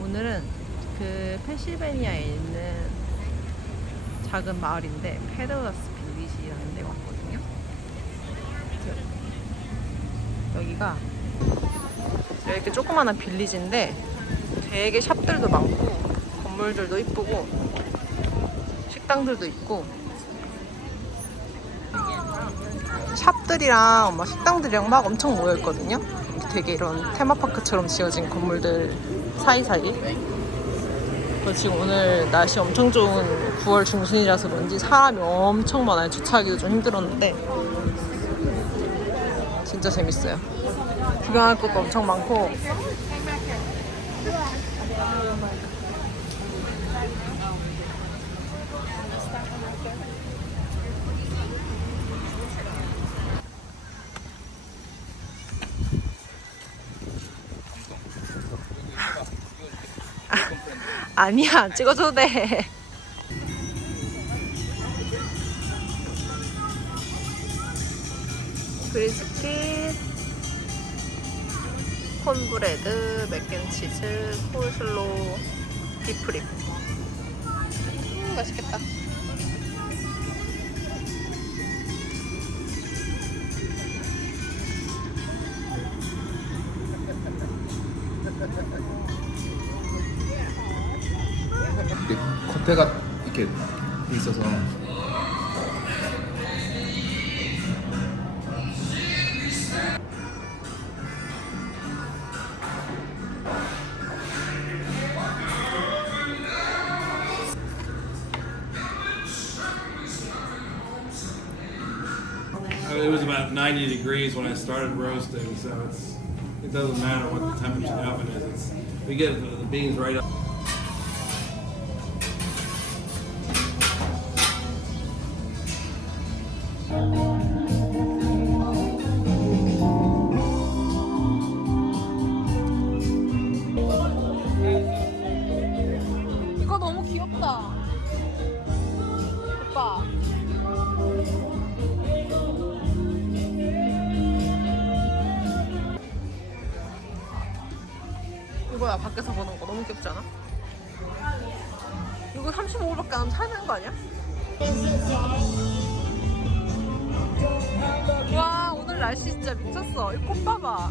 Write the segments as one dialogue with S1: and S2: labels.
S1: 오늘은 그 펜실베니아에 있는 작은 마을인데 페더러스 빌리지라는 데 왔거든요. 그- 여기가 이렇게 조그마한 빌리지인데 되게 샵들도 많고 건물들도 이쁘고 식당들도 있고 샵들이랑 막 식당들이랑 막 엄청 모여 있거든요. 되게 이런 테마파크처럼 지어진 건물들 사이사이. 지금 오늘 날씨 엄청 좋은 9월 중순이라서 그런지 사람이 엄청 많아요. 주차하기도 좀 힘들었는데 진짜 재밌어요. 구경할 것도 엄청 많고 아니야 안 찍어줘도 돼. 브리스킷, 콘브레드, 맥앤치즈, 콜슬로, 비프립. 음, 맛있겠다.
S2: 겉에가 이렇게 돼 있어서
S3: It was about 90 degrees when I started roasting, so it's it doesn't matter what the temperature of the oven is. It's we get the, the beans right up.
S1: 거 너무 귀엽지 않아? 이거 35불밖에 안 사는 거 아니야? 와 오늘 날씨 진짜 미쳤어. 이 꽃 봐봐.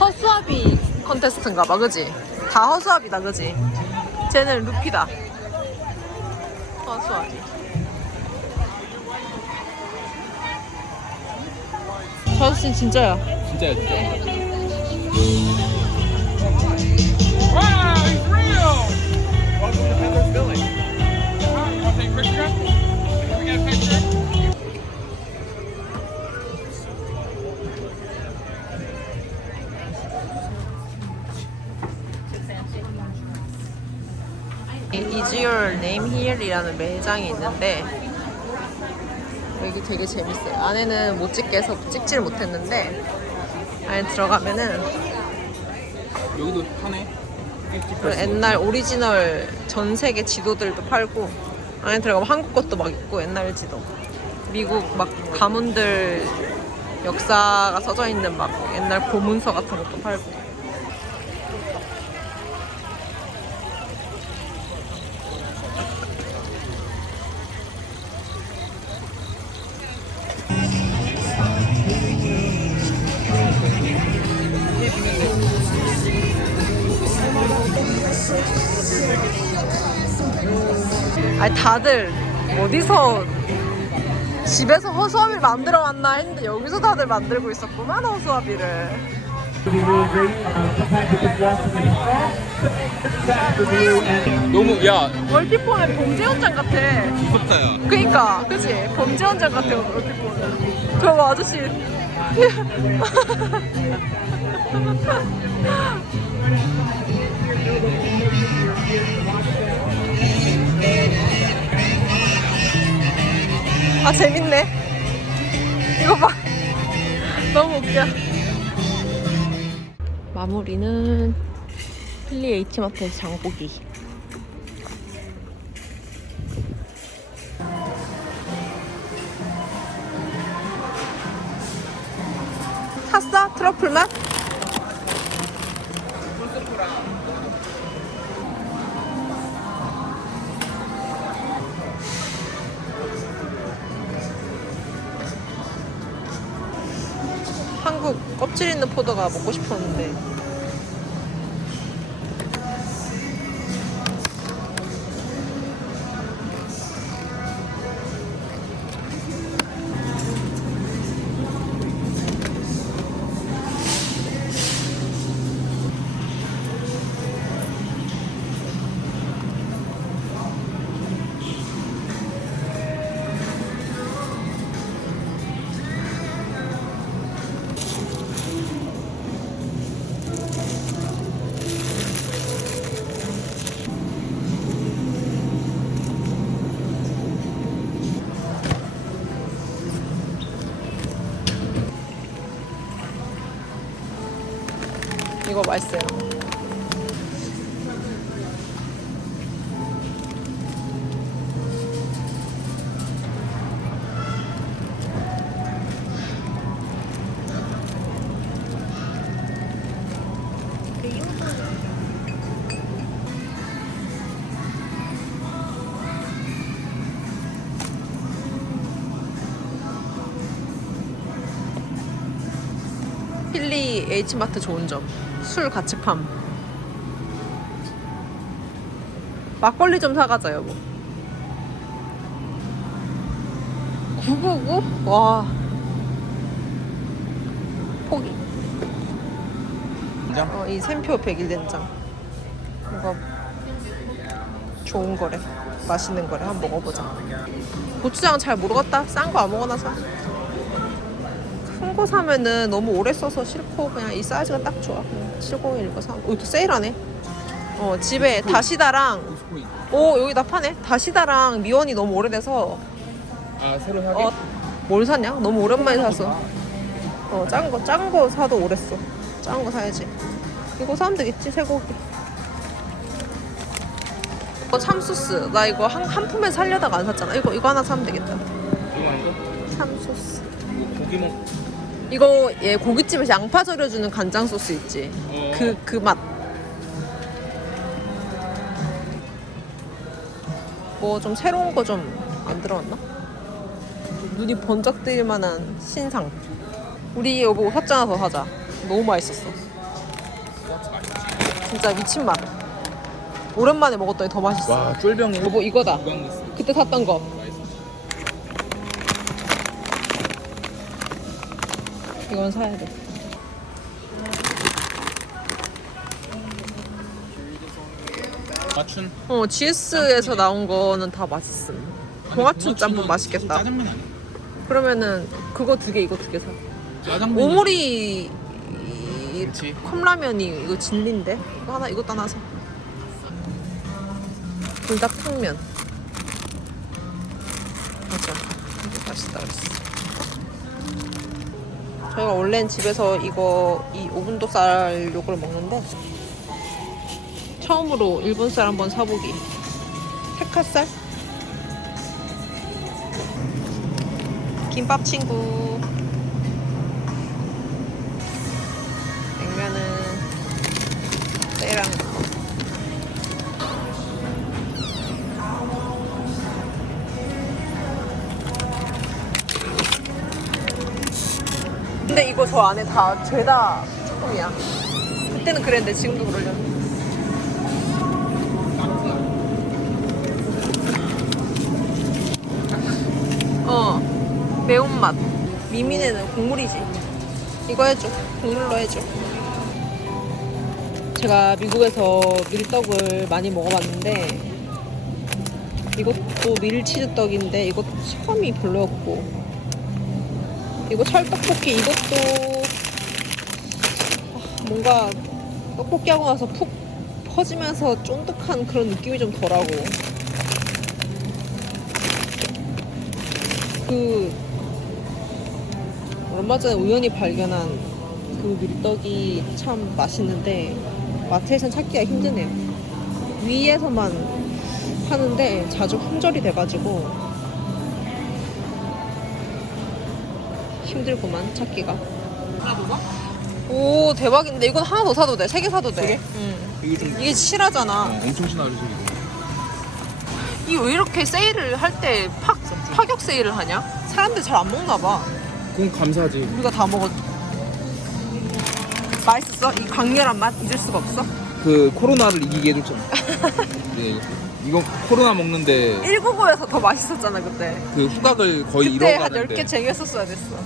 S1: 허수아비 컨테스트인가 봐, 그지? 다 허수아비다, 그지? 쟤는 루피다. 허수아비. 저 아저씨 진짜야.
S2: 진짜요 진짜
S1: your name here이라는 매장이 있는데 여기 되게 재밌어요. 안에는 못 찍게 해서 찍지를 못했는데 안에 들어가면은
S2: 여기도 하네?
S1: 그 옛날 오리지널 전 세계 지도들도 팔고 안에 들어가면 한국 것도 막 있고 옛날 지도. 미국 막 가문들 역사가 써져 있는 막 옛날 고문서 같은 것도 팔고 아니 다들 어디서 집에서 허수아비를 만들어 왔나 했는데 여기서 다들 만들고 있었구만 허수아비를.
S2: 너무 야.
S1: 월피폰에 범죄 현장 같아.
S2: 무섭다 야.
S1: 그니까. 그치? 범죄 현장 같아 월피폰은 저거 봐, 아저씨 아 재밌네. 이거 봐. 너무 웃겨. 마무리는 필리 H마트에서 장보기 껍질 있는 포도가 먹고 싶었는데 이거 맛있어요. 필리 H마트 좋은 점. 술 같이 팜. 막걸리 좀 사가자, 여보. 999? 와. 포기. 어, 이 샘표 백일 된장. 이거 좋은 거래. 맛있는 거래. 한번 먹어보자. 고추장 잘 모르겠다. 싼 거 아무거나 사. 큰 거 사면은 너무 오래 써서 싫고 그냥 이 사이즈가 딱 좋아. 701거 사. 어, 이렇게 세일하네. 어 집에 다시다랑
S2: 오스코인.
S1: 오 여기 나 파네. 다시다랑 미원이 너무 오래돼서
S2: 아 새로 하게?
S1: 어, 뭘 샀냐? 너무 오랜만에 샀어. 어, 작은 거, 작은 거 사도 오랬어. 작은 거 사야지. 이거 사면 되겠지, 쇠고기. 이거 참소스. 나 이거 한, 한 품에 살려다가 안 샀잖아. 이거, 이거 하나 사면 되겠다.
S2: 이거 아닌가?
S1: 참소스.
S2: 이거 고기 먹.
S1: 이거 얘 고깃집에서 양파 절여주는 간장 소스 있지.
S2: 어.
S1: 그, 그 맛. 뭐 좀 새로운 거 좀 안 들어왔나? 눈이 번쩍 뜨일 만한 신상. 우리 여보 옷 샀잖아 더 사자. 너무 맛있었어. 진짜 미친 맛. 오랜만에 먹었더니 더 맛있어.
S2: 와 쫄병이.
S1: 여보 이거다. 그때 샀던 거. 이건 사야 돼.
S2: 맞춘.
S1: 어 GS에서 나온 거는 다 맛있음. 동아춘 짬뽕 맛있겠다.
S2: 짜장면 아니야?
S1: 그러면은 그거 두 개 이거 두 개 사.
S2: 짜장면.
S1: 오모리 이
S2: 그렇지.
S1: 컵라면이 이거 진리인데 이거 하나 이것도 하나 사. 불닭탕면. 맞아. 이거 맛있다 그랬어. 저희가 원래는 집에서 이거 이 오븐도살 요걸 먹는데 처음으로 일본 쌀 한번 사보기. 테카살? 김밥 친구. 저 안에 다 죄다 조금이야. 그때는 그랬는데 지금도 그러려. 어 매운맛. 미미네는 국물이지. 이거 해줘. 국물로 해줘. 제가 미국에서 밀떡을 많이 먹어봤는데 이것도 밀치즈떡인데 이것도 식감이 별로였고 이거 찰떡볶이 이것도 아, 뭔가 떡볶이 하고 나서 푹 퍼지면서 쫀득한 그런 느낌이 좀 덜하고 그 얼마 전에 우연히 발견한 그 밀떡이 참 맛있는데 마트에선 찾기가 힘드네요. 위에서만 파는데 자주 품절이 돼가지고 힘들구만 찾기가. 오 대박인데 이건 하나 더 사도 돼. 세 개 사도 돼. 응.
S2: 이거 좀
S1: 이게 실하잖아.
S2: 어, 엄청 신나죠 이거.
S1: 이왜 이렇게 세일을 할 때 파격 세일을 하냐? 사람들 잘 안 먹나 봐.
S2: 그건 감사하지.
S1: 우리가 다 먹었. 맛있었어? 이 강렬한 맛 잊을 수가 없어?
S2: 그 코로나를 이기게 해줬잖아. 예, 이거 코로나 먹는데
S1: 199에서 더 맛있었잖아 그때.
S2: 그 후각을 거의
S1: 그때 한
S2: 잃어가는데.
S1: 10개 쟁였었어야 됐어.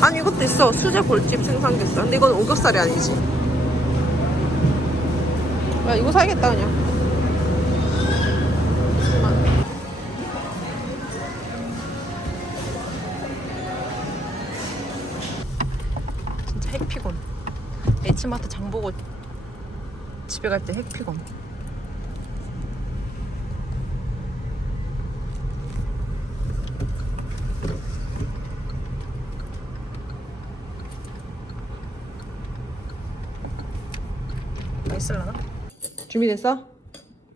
S1: 아니 이것도 있어 수제 골집 생삼겹살 근데 이건 오겹살이 아니지 야 이거 사야겠다 그냥 H마트 장 보고 집에 갈 때 핵피곤 맛있을라나? 준비됐어?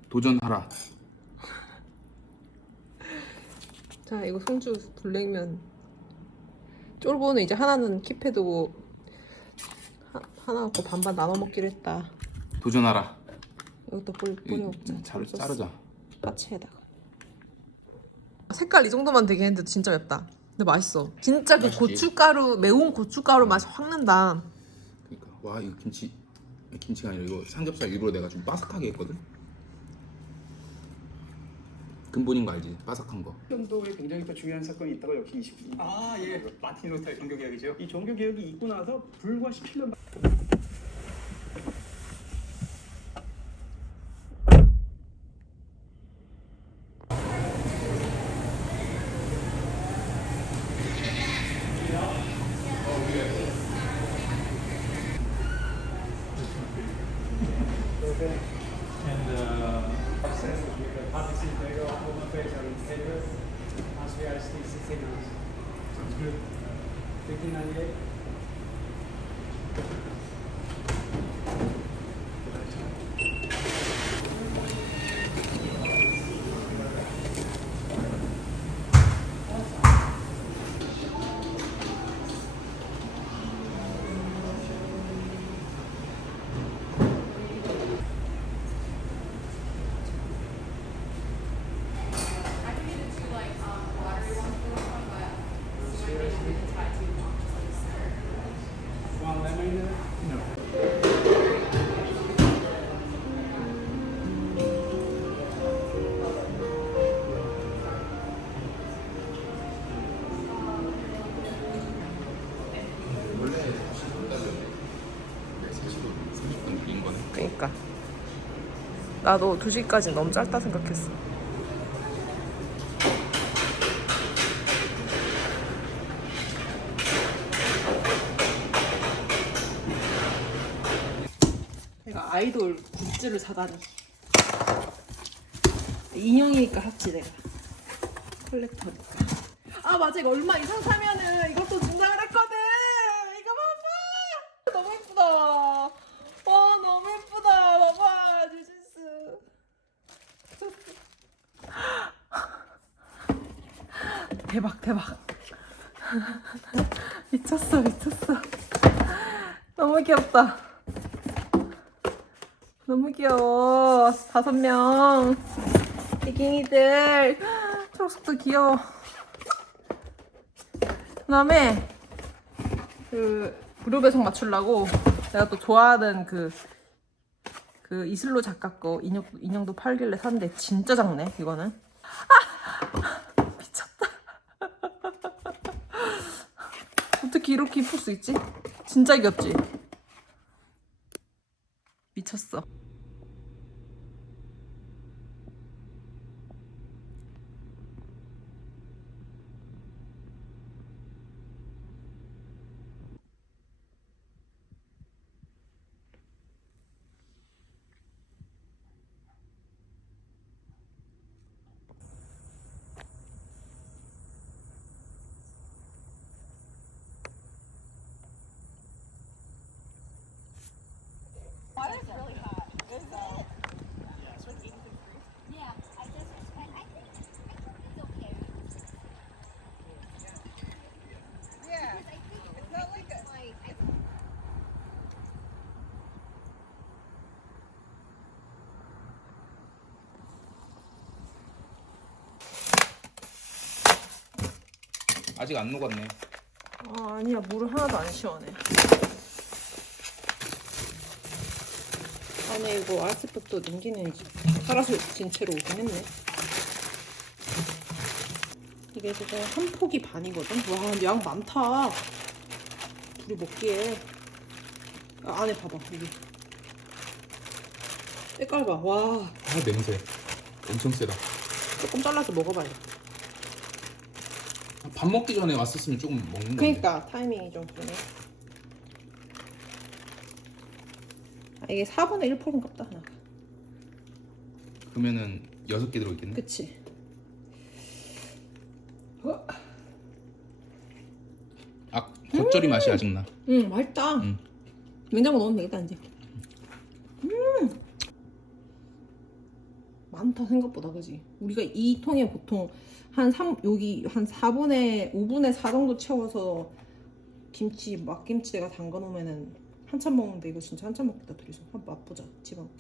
S2: 도전하라.
S1: 자 이거 송주 불냉면 쫄보는 이제 하나는 킵해두고 하, 하나 갖고 반반 나눠 먹기로 했다
S2: 도전하라.
S1: 이것도 뿌리, 뿌리 먹자
S2: 잘
S1: 소스.
S2: 자르자.
S1: 까치에다가 색깔 이 정도만 되게 했는데 진짜 맵다 근데 맛있어 진짜 그
S2: 맛있지?
S1: 고춧가루 매운 고춧가루 맛이 확 난다
S2: 그러니까 와 이거 김치 김치가 아니라 이거 삼겹살 일부러 내가 좀 바삭하게 했거든. 근본인 거 알지? 바삭한 거.
S4: 년도에 굉장히 또 중요한 사건이 있다고 역시 20. 아 예, 마틴 루터의 종교 개혁이죠. 이 종교 개혁이 있고 나서 불과 17년.
S5: Sounds good. 1598.
S1: 나도 2시까지 너무 짧다 생각했어. 내가 아이돌 굿즈를 사다니. 인형이니까 샀지 내가. 컬렉터니까. 아 맞아. 이거 얼마 이상 사면은 이것도 준다고 했거든 이거 봐봐 너무 예쁘다 와 너무 예쁘다 봐봐 뉴진스 대박. 미쳤어 미쳤어. 너무 귀엽다. 너무 귀여워. 다섯 명. 애기이들. 초록색도 귀여워. 그 다음에 그 무료 배송 맞추려고 내가 또 좋아하는 그, 그 이슬로 작가 거 인형, 인형도 팔길래 샀는데 진짜 작네 이거는. 아! 미쳤다 어떻게 이렇게 이쁠 수 있지? 진짜 귀엽지? 미쳤어
S2: 아직 안 녹았네.
S1: 아 아니야 물은 하나도 안 시원해. 안에 이거 아스팩도 넘기는 파라솔 진채로 오긴 했네. 이게 지금 한 폭이 반이거든. 와, 양 많다. 둘이 먹기에. 아, 안에 봐봐, 여기. 색깔 봐. 와,
S2: 아 냄새 엄청 세다.
S1: 조금 잘라서 먹어봐요.
S2: 밥 먹기 전에 왔었으면 조금 먹는 건데.
S1: 그러니까 타이밍이 좀 그러네. 아, 이게 4분의 1 폭인갑다 하나.
S2: 그러면은 여섯 개 들어있겠네.
S1: 그치?
S2: 아 겉절이 맛이 아직 나.
S1: 응, 맛있다.
S2: 응.
S1: 냉장고 넣으면 되겠다 이제. 음, 많다 생각보다 그지? 우리가 이 통에 보통 한 3, 여기 한 4분의 5분의 4 정도 채워서 김치 막김치에다 담가 놓으면은 한참 먹는데 이거 진짜 한참 먹겠다 둘이서 한번 맛보자 지방